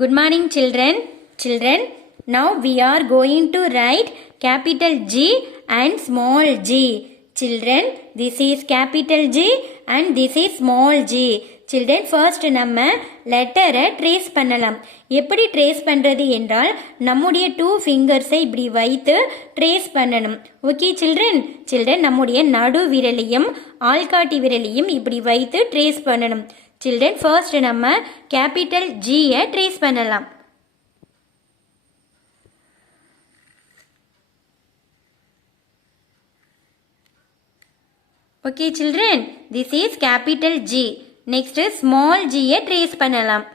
Good morning, children. Children, now we are going to write capital G and small g. Children, this is capital G and this is small g. Children, first நம்ம லெட்டரை ட்ரேஸ் பண்ணலாம். எப்படி ட்ரேஸ் பண்ணுறது என்றால் நம்முடைய 2 ஃபிங்கர்ஸை இப்படி வைத்து ட்ரேஸ் பண்ணணும். Okay children? சில்ட்ரன் நம்முடைய நடு விரலையும் ஆள்காட்டி விரலையும் இப்படி வைத்து ட்ரேஸ் பண்ணணும். சில்ட்ரன் ஃபர்ஸ்ட் நம்ம கேபிட்டல் ஜியை ட்ரேஸ் பண்ணலாம். Okay children, this is capital G. Next small ஜியை ட்ரேஸ் பண்ணலாம்.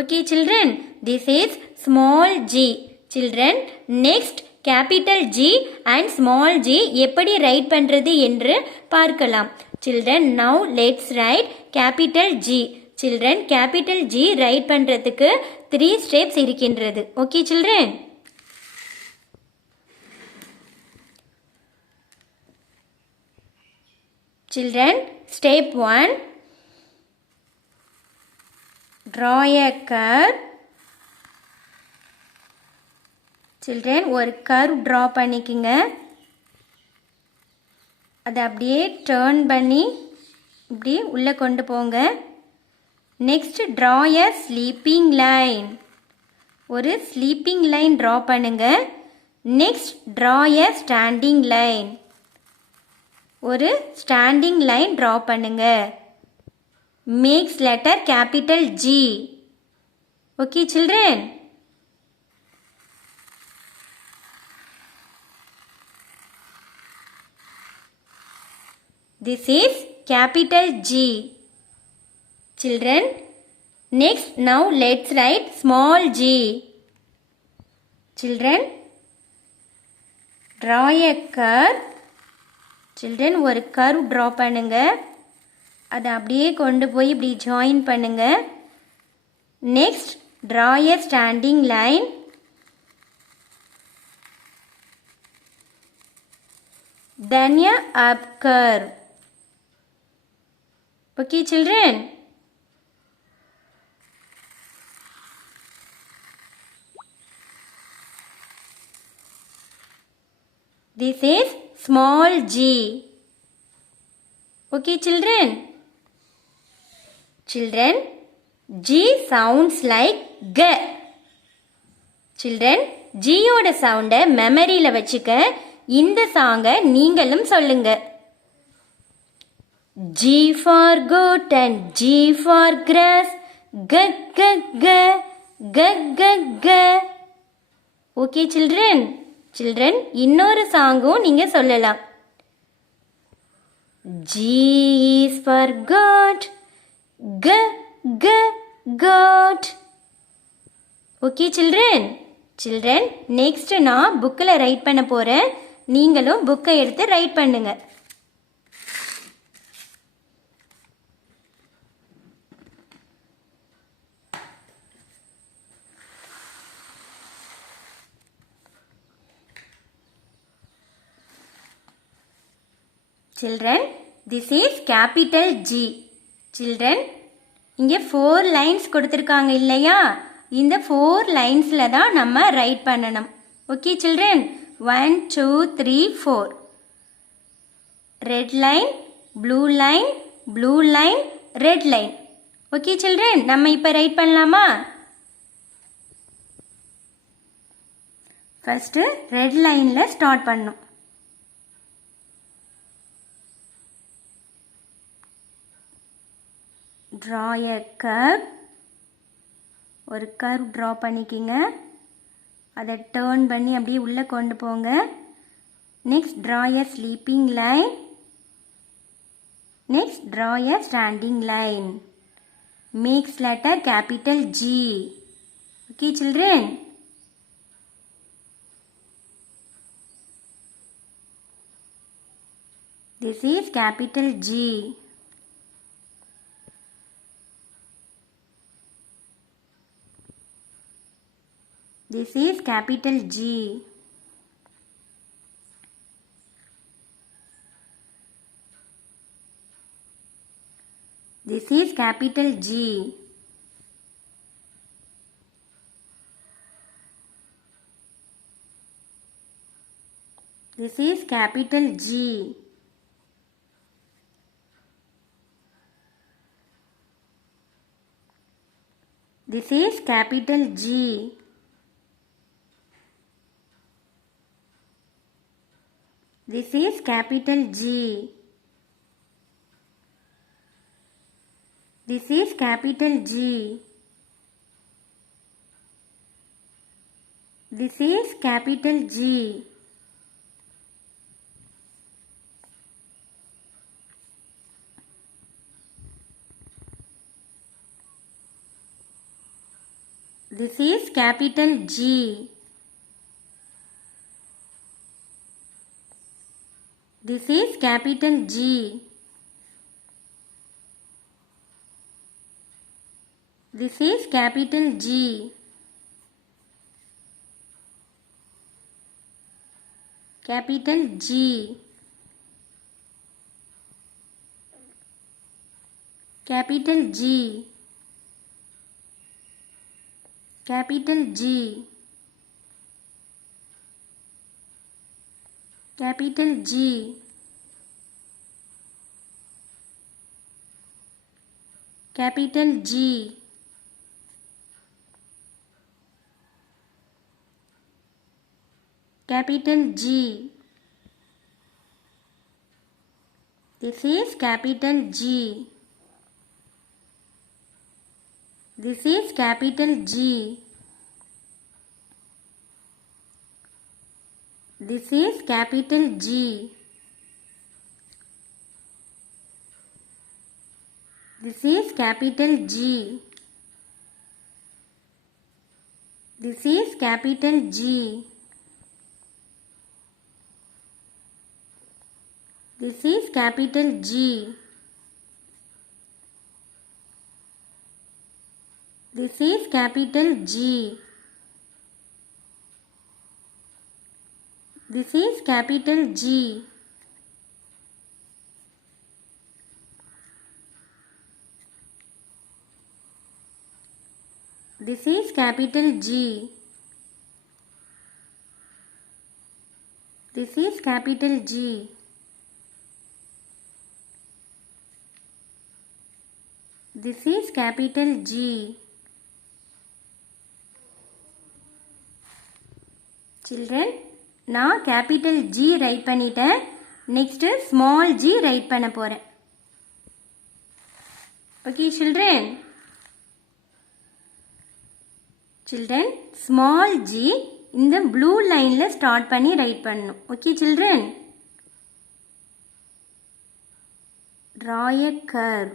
Okay children, this is small G. Children, next capital G and small G எப்படி ரைட் பண்ணுறது என்று பார்க்கலாம். Children, now let's write capital G. Children, capital G write பண்ணுறதுக்கு 3 steps இருக்கின்றது. Okay children? Children, step 1, draw a curve. Children, ஒரு curve draw பண்ணிக்கோங்க. அதை அப்படியே டேர்ன் பண்ணி இப்படி உள்ளே கொண்டு போங்க. Next draw a sleeping line. ஒரு ஸ்லீப்பிங் லைன் ட்ரா பண்ணுங்க. Next draw a standing line. ஒரு ஸ்டாண்டிங் லைன் ட்ரா பண்ணுங்க. Makes letter capital G. Okay children? This is capital G. Children, next now let's write small g. Children, draw a curve. Children, ஒரு curve draw பண்ணுங்க. அதை அப்படியே கொண்டு போய் இப்படி join பண்ணுங்க. Next, draw a standing line. Then a up curve. Okay children? This is small g. Okay children? Children, G sounds like G. Children, G ஓட சவுண்டை மெமரியில் வச்சுக்க இந்த சாங்கை நீங்களும் சொல்லுங்க. G for goat and G for grass, G G G G G G. Okay children? Children, இன்னொரு சாங்கும் நீங்க சொல்லலாம். G is for goat, G G goat. Okay children? Children, next நான் புக்கில் ரைட் பண்ண போறேன். நீங்களும் புக்கை எடுத்து ரைட் பண்ணுங்க. Children, this is capital G. Children, இங்கே 4 லைன்ஸ் கொடுத்துருக்காங்க இல்லையா? இந்த 4 லைன்ஸில் தான் நம்ம ரைட் பண்ணணும். Okay children? 1 2 3 4. Red line, blue line, blue line, red line. Okay children, நம்ம இப்போ ரைட் பண்ணலாமா? ஃபர்ஸ்ட் ரெட் லைனில் ஸ்டார்ட் பண்ணணும். Draw a curve. ஒரு curve draw பண்ணிக்கிங்க. அதை டேர்ன் பண்ணி அப்படியே உள்ளே கொண்டு போங்க. Next draw a sleeping line. Next draw a standing line. Makes letter capital G. Okay children? This is capital G. This is capital G. This is capital G. This is capital G. This is capital G. This is capital G. This is capital G. This is capital G. This is capital G. This is capital G. This is capital G. Capital G. Capital G. Capital G. Capital G. Capital G. Capital G. This is capital G. This is capital G. This is capital G. This is capital G. This is capital G. This is capital G. This is capital G. This is capital G. This is capital G. This is capital G. This is capital G. Children, நான் capital G write பண்ணிட்டேன். Next small g write பண்ண போறேன். Okay children. Children, small g இந்த blue lineல start பண்ணி write பண்ணணும். Okay children. Draw a curve.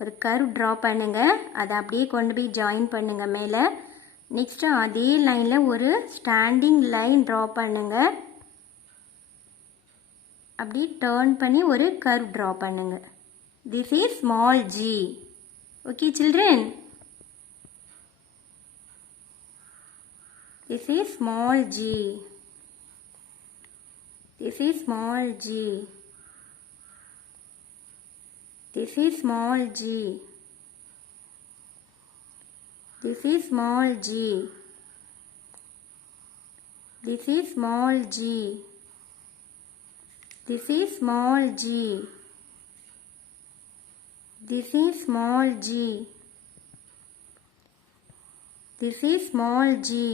ஒரு curve draw பண்ணுங்க. அதை அப்படியே கொண்டு போய் join பண்ணுங்க மேலே. நெக்ஸ்ட் அதே லைனில் ஒரு ஸ்டாண்டிங் லைன் ட்ரா பண்ணுங்க. அப்படி டேர்ன் பண்ணி ஒரு கர்வ் ட்ரா பண்ணுங்க. This is small G. Okay children, this is small G. This is small G. This is small G. This is small g. This is small g. This is small g. This is small g. This is small g.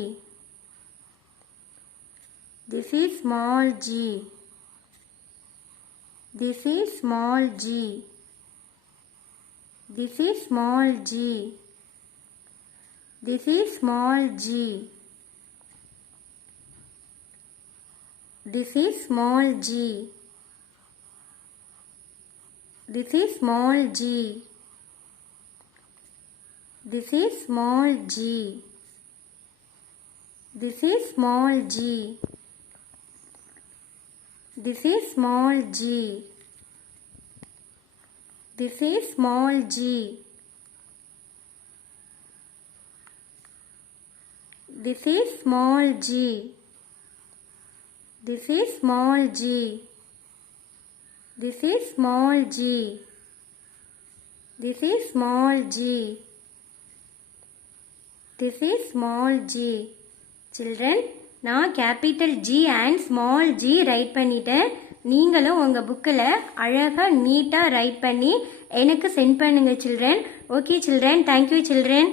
This is small g. This is small g. This is small g. This is small g. This is small g. This is small g. This is small g. This is small g. This is small g. This is small g. This is small g. This is small g. This is small g. This is small g. This is small g. Children, நான் capital G and small g right பண்ணிட்டேன். நீங்களும் உங்கள் புக்கில் அழகாக நீட்டாக ரைட் பண்ணி எனக்கு சென்ட் பண்ணுங்கள் children. Okay children, thank you children.